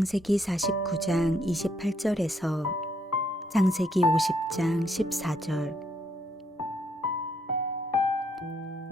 창세기 49장 28절에서 창세기 50장 14절.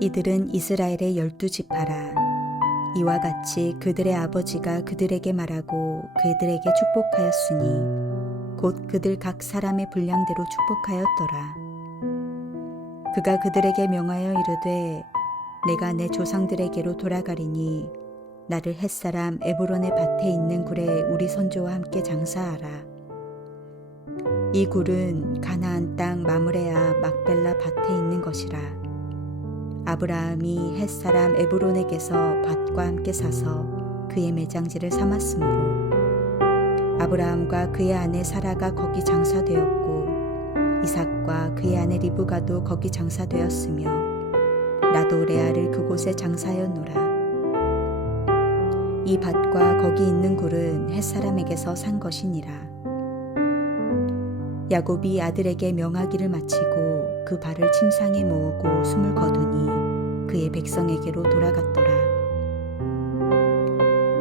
이들은 이스라엘의 12지파라. 이와 같이 그들의 아버지가 그들에게 말하고 그들에게 축복하였으니 곧 그들 각 사람의 분량대로 축복하였더라. 그가 그들에게 명하여 이르되 내가 내 조상들에게로 돌아가리니 나를 햇사람 에브론의 밭에 있는 굴에 우리 선조와 함께 장사하라. 이 굴은 가나안 땅 마므레아 막벨라 밭에 있는 것이라. 아브라함이 햇사람 에브론에게서 밭과 함께 사서 그의 매장지를 삼았으므로 아브라함과 그의 아내 사라가 거기 장사되었고 이삭과 그의 아내 리브가도 거기 장사되었으며 나도 레아를 그곳에 장사하였노라. 이 밭과 거기 있는 굴은 햇사람에게서 산 것이니라. 야곱이 아들에게 명하기를 마치고 그 발을 침상에 모으고 숨을 거두니 그의 백성에게로 돌아갔더라.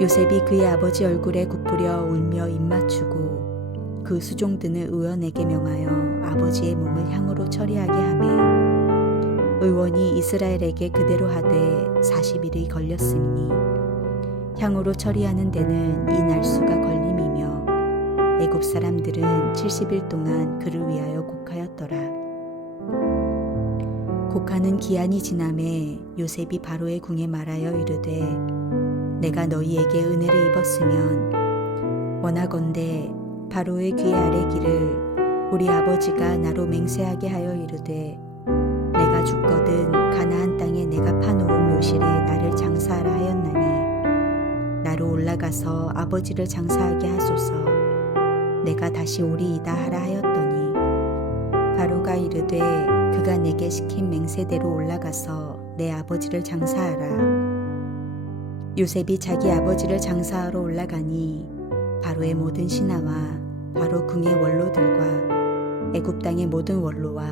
요셉이 그의 아버지 얼굴에 굽으려 울며 입맞추고 그 수종드는 의원에게 명하여 아버지의 몸을 향으로 처리하게 하매 의원이 이스라엘에게 그대로 하되 40일이 걸렸으니 향으로 처리하는 데는 이 날수가 걸림이며 애굽 사람들은 70일 동안 그를 위하여 곡하였더라. 곡하는 기한이 지남에 요셉이 바로의 궁에 말하여 이르되 내가 너희에게 은혜를 입었으면 원하건대 바로의 귀에 아뢰기를 우리 아버지가 나로 맹세하게 하여 이르되 내가 죽거든 가나안 땅에 내가 파놓은 묘실에 나를 장사하라 하였나니 나로 올라가서 아버지를 장사하게 하소서. 내가 다시 오리이다 하라 하였더니 바로가 이르되 그가 내게 시킨 맹세대로 올라가서 내 아버지를 장사하라. 요셉이 자기 아버지를 장사하러 올라가니 바로의 모든 신하와 바로 궁의 원로들과 애굽 땅의 모든 원로와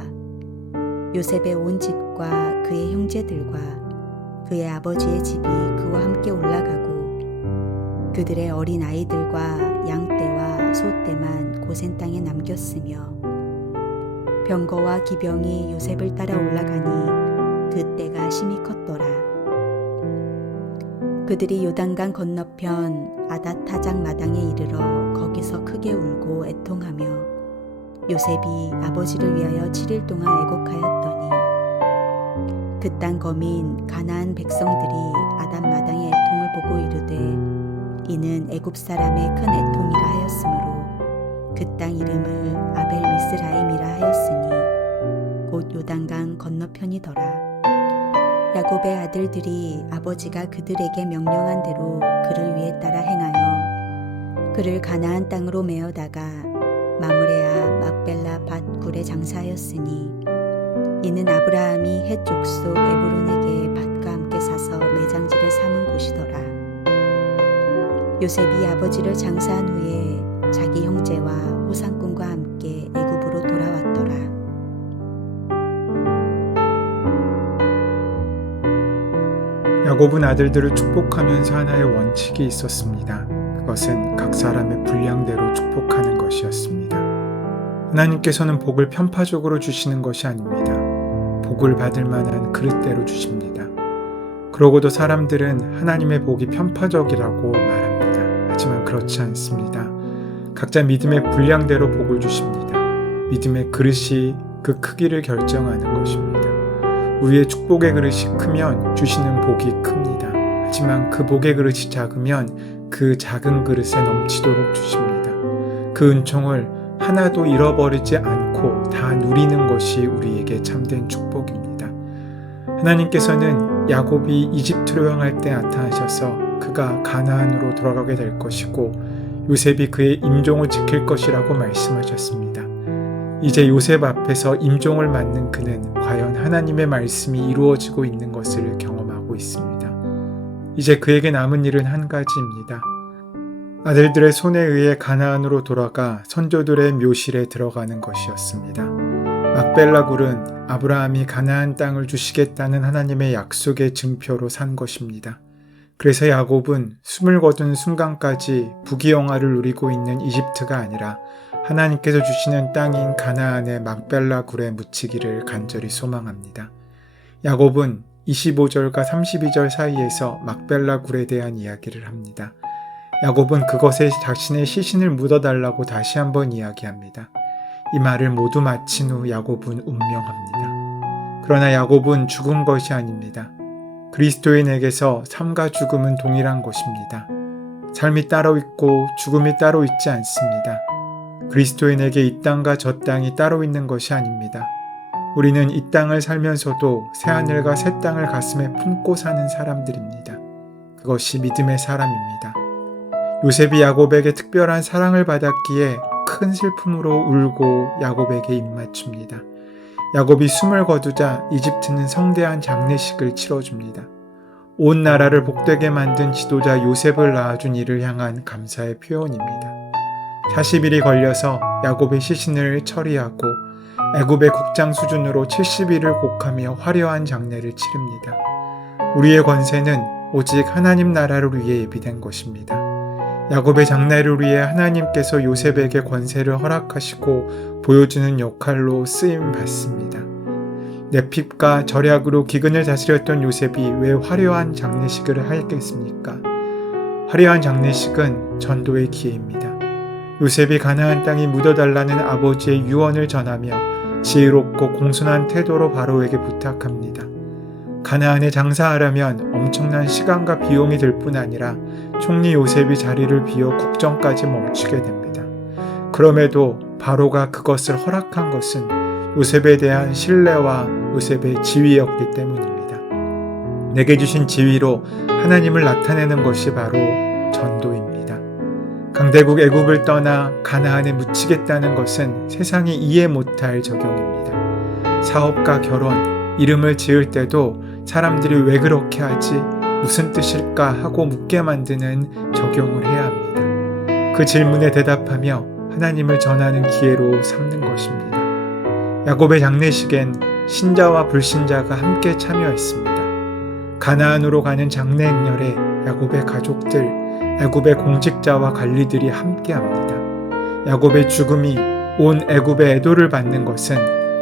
요셉의 온 집과 그의 형제들과 그의 아버지의 집이 그와 함께 올라가고 그들의 어린 아이들과 양떼와 소떼만 고센 땅에 남겼으며 병거와 기병이 요셉을 따라 올라가니 그 때가 심히 컸더라. 그들이 요단강 건너편 아닷타작 마당에 이르러 거기서 크게 울고 애통하며 요셉이 아버지를 위하여 7일 동안 애곡하였더니 그 땅 거민 가나안 백성들이 아닷 마당의 애통을 보고 이르되 이는 애굽 사람의 큰 애통이라 하였으므로 그 땅 이름을 아벨 미스라임이라 하였으니 곧 요단강 건너편이더라. 야곱의 아들들이 아버지가 그들에게 명령한 대로 그를 위에 따라 행하여 그를 가나안 땅으로 메어다가 마므레아 막벨라 밭 굴에 장사하였으니 이는 아브라함이 헷 족속 에브론에게 밭과 함께 사서 매장지를 삼은 곳이더라. 요셉이 아버지를 장사한 후에 자기 형제와 호상꾼과 함께 애굽으로 돌아왔더라. 야곱은 아들들을 축복하면서 하나의 원칙이 있었습니다. 그것은 각 사람의 분량대로 축복하는 것이었습니다. 하나님께서는 복을 편파적으로 주시는 것이 아닙니다. 복을 받을 만한 그릇대로 주십니다. 그러고도 사람들은 하나님의 복이 편파적이라고 말합니다. 하지만 그렇지 않습니다. 각자 믿음의 분량대로 복을 주십니다. 믿음의 그릇이 그 크기를 결정하는 것입니다. 우리의 축복의 그릇이 크면 주시는 복이 큽니다. 하지만 그 복의 그릇이 작으면 그 작은 그릇에 넘치도록 주십니다. 그 은총을 하나도 잃어버리지 않고 다 누리는 것이 우리에게 참된 축복입니다. 하나님께서는 야곱이 이집트로 향할 때 나타나셔서 그가 가나안으로 돌아가게 될 것이고 요셉이 그의 임종을 지킬 것이라고 말씀하셨습니다. 이제 요셉 앞에서 임종을 맞는 그는 과연 하나님의 말씀이 이루어지고 있는 것을 경험하고 있습니다. 이제 그에게 남은 일은 한 가지입니다. 아들들의 손에 의해 가나안으로 돌아가 선조들의 묘실에 들어가는 것이었습니다. 막벨라 굴은 아브라함이 가나안 땅을 주시겠다는 하나님의 약속의 증표로 산 것입니다. 그래서 야곱은 숨을 거둔 순간까지 부귀영화를 누리고 있는 이집트가 아니라 하나님께서 주시는 땅인 가나안의 막벨라 굴에 묻히기를 간절히 소망합니다. 야곱은 25절과 32절 사이에서 막벨라 굴에 대한 이야기를 합니다. 야곱은 그것에 자신의 시신을 묻어달라고 다시 한번 이야기합니다. 이 말을 모두 마친 후 야곱은 운명합니다. 그러나 야곱은 죽은 것이 아닙니다. 그리스도인에게서 삶과 죽음은 동일한 것입니다. 삶이 따로 있고 죽음이 따로 있지 않습니다. 그리스도인에게 이 땅과 저 땅이 따로 있는 것이 아닙니다. 우리는 이 땅을 살면서도 새하늘과 새 땅을 가슴에 품고 사는 사람들입니다. 그것이 믿음의 사람입니다. 요셉이 야곱에게 특별한 사랑을 받았기에 큰 슬픔으로 울고 야곱에게 입맞춥니다. 야곱이 숨을 거두자 이집트는 성대한 장례식을 치러줍니다. 온 나라를 복되게 만든 지도자 요셉을 낳아준 이를 향한 감사의 표현입니다. 40일이 걸려서 야곱의 시신을 처리하고 애굽의 국장 수준으로 70일을 곡하며 화려한 장례를 치릅니다. 우리의 권세는 오직 하나님 나라를 위해 예비된 것입니다. 야곱의 장례를 위해 하나님께서 요셉에게 권세를 허락하시고 보여주는 역할로 쓰임 받습니다. 내 핍과 절약으로 기근을 다스렸던 요셉이 왜 화려한 장례식을 하겠습니까? 화려한 장례식은 전도의 기회입니다. 요셉이 가나안 땅이 묻어달라는 아버지의 유언을 전하며 지혜롭고 공손한 태도로 바로에게 부탁합니다. 가나안에 장사하려면 엄청난 시간과 비용이 들 뿐 아니라 총리 요셉이 자리를 비워 국정까지 멈추게 됩니다. 그럼에도 바로가 그것을 허락한 것은 요셉에 대한 신뢰와 요셉의 지위였기 때문입니다. 내게 주신 지위로 하나님을 나타내는 것이 바로 전도입니다. 강대국 애굽을 떠나 가나안에 묻히겠다는 것은 세상이 이해 못할 적용입니다. 사업과 결혼, 이름을 지을 때도 사람들이 왜 그렇게 하지? 무슨 뜻일까? 하고 묻게 만드는 적용을 해야 합니다. 그 질문에 대답하며 하나님을 전하는 기회로 삼는 것입니다. 야곱의 장례식엔 신자와 불신자가 함께 참여했습니다. 가나안으로 가는 장례 행렬에 야곱의 가족들, 애굽의 공직자와 관리들이 함께합니다. 야곱의 죽음이 온 애굽의 애도를 받는 것은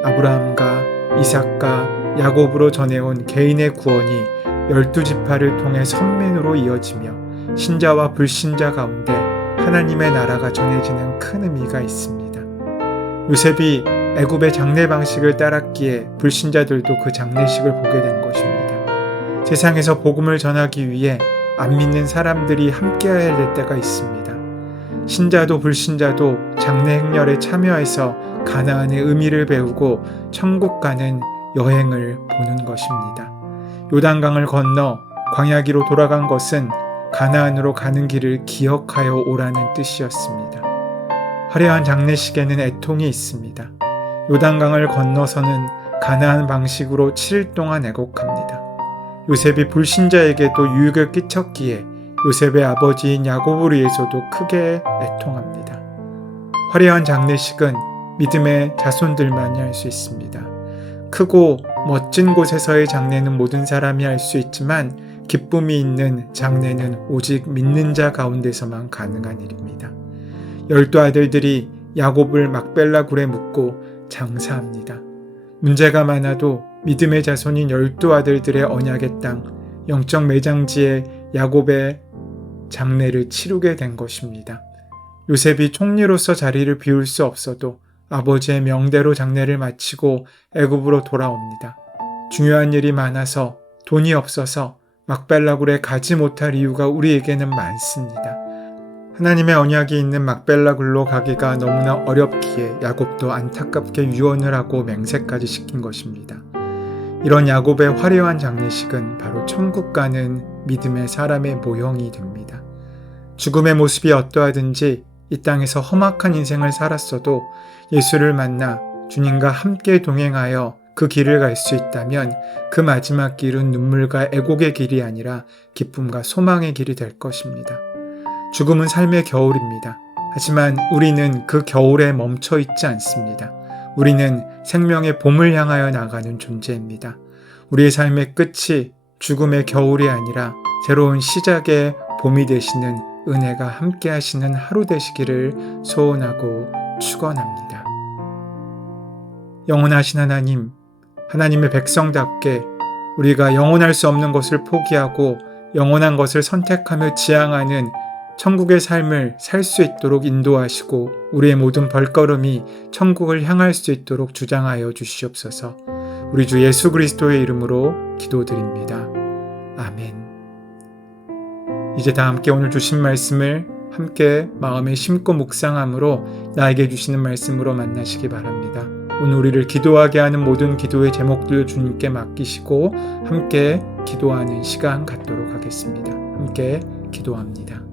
아브라함과 이삭과 야곱으로 전해온 개인의 구원이 12지파를 통해 선민으로 이어지며 신자와 불신자 가운데 하나님의 나라가 전해지는 큰 의미가 있습니다. 요셉이 애굽의 장례 방식을 따랐기에 불신자들도 그 장례식을 보게 된 것입니다. 세상에서 복음을 전하기 위해 안 믿는 사람들이 함께해야 될 때가 있습니다. 신자도 불신자도 장례 행렬에 참여해서 가나안의 의미를 배우고 천국 가는 여행을 보는 것입니다. 요단강을 건너 광야기로 돌아간 것은 가나안으로 가는 길을 기억하여 오라는 뜻이었습니다. 화려한 장례식에는 애통이 있습니다. 요단강을 건너서는 가나안 방식으로 7일 동안 애곡합니다. 요셉이 불신자에게도 유익을 끼쳤기에 요셉의 아버지인 야곱을 위해서도 크게 애통합니다. 화려한 장례식은 믿음의 자손들만이 할 수 있습니다. 크고 멋진 곳에서의 장례는 모든 사람이 할 수 있지만 기쁨이 있는 장례는 오직 믿는 자 가운데서만 가능한 일입니다. 12 아들들이 야곱을 막벨라 굴에 묻고 장사합니다. 문제가 많아도 믿음의 자손인 12 아들들의 언약의 땅, 영적 매장지에 야곱의 장례를 치르게 된 것입니다. 요셉이 총리로서 자리를 비울 수 없어도 아버지의 명대로 장례를 마치고 애굽으로 돌아옵니다. 중요한 일이 많아서 돈이 없어서 막벨라굴에 가지 못할 이유가 우리에게는 많습니다. 하나님의 언약이 있는 막벨라굴로 가기가 너무나 어렵기에 야곱도 안타깝게 유언을 하고 맹세까지 시킨 것입니다. 이런 야곱의 화려한 장례식은 바로 천국 가는 믿음의 사람의 모형이 됩니다. 죽음의 모습이 어떠하든지 이 땅에서 험악한 인생을 살았어도 예수를 만나 주님과 함께 동행하여 그 길을 갈 수 있다면 그 마지막 길은 눈물과 애곡의 길이 아니라 기쁨과 소망의 길이 될 것입니다. 죽음은 삶의 겨울입니다. 하지만 우리는 그 겨울에 멈춰 있지 않습니다. 우리는 생명의 봄을 향하여 나가는 존재입니다. 우리의 삶의 끝이 죽음의 겨울이 아니라 새로운 시작의 봄이 되시는 은혜가 함께 하시는 하루 되시기를 소원하고 축원합니다. 영원하신 하나님, 하나님의 백성답게 우리가 영원할 수 없는 것을 포기하고 영원한 것을 선택하며 지향하는 천국의 삶을 살 수 있도록 인도하시고 우리의 모든 발걸음이 천국을 향할 수 있도록 주장하여 주시옵소서. 우리 주 예수 그리스도의 이름으로 기도드립니다. 아멘. 이제 다 함께 오늘 주신 말씀을 함께 마음에 심고 묵상함으로 나에게 주시는 말씀으로 만나시기 바랍니다. 오늘 우리를 기도하게 하는 모든 기도의 제목들 주님께 맡기시고 함께 기도하는 시간 갖도록 하겠습니다. 함께 기도합니다.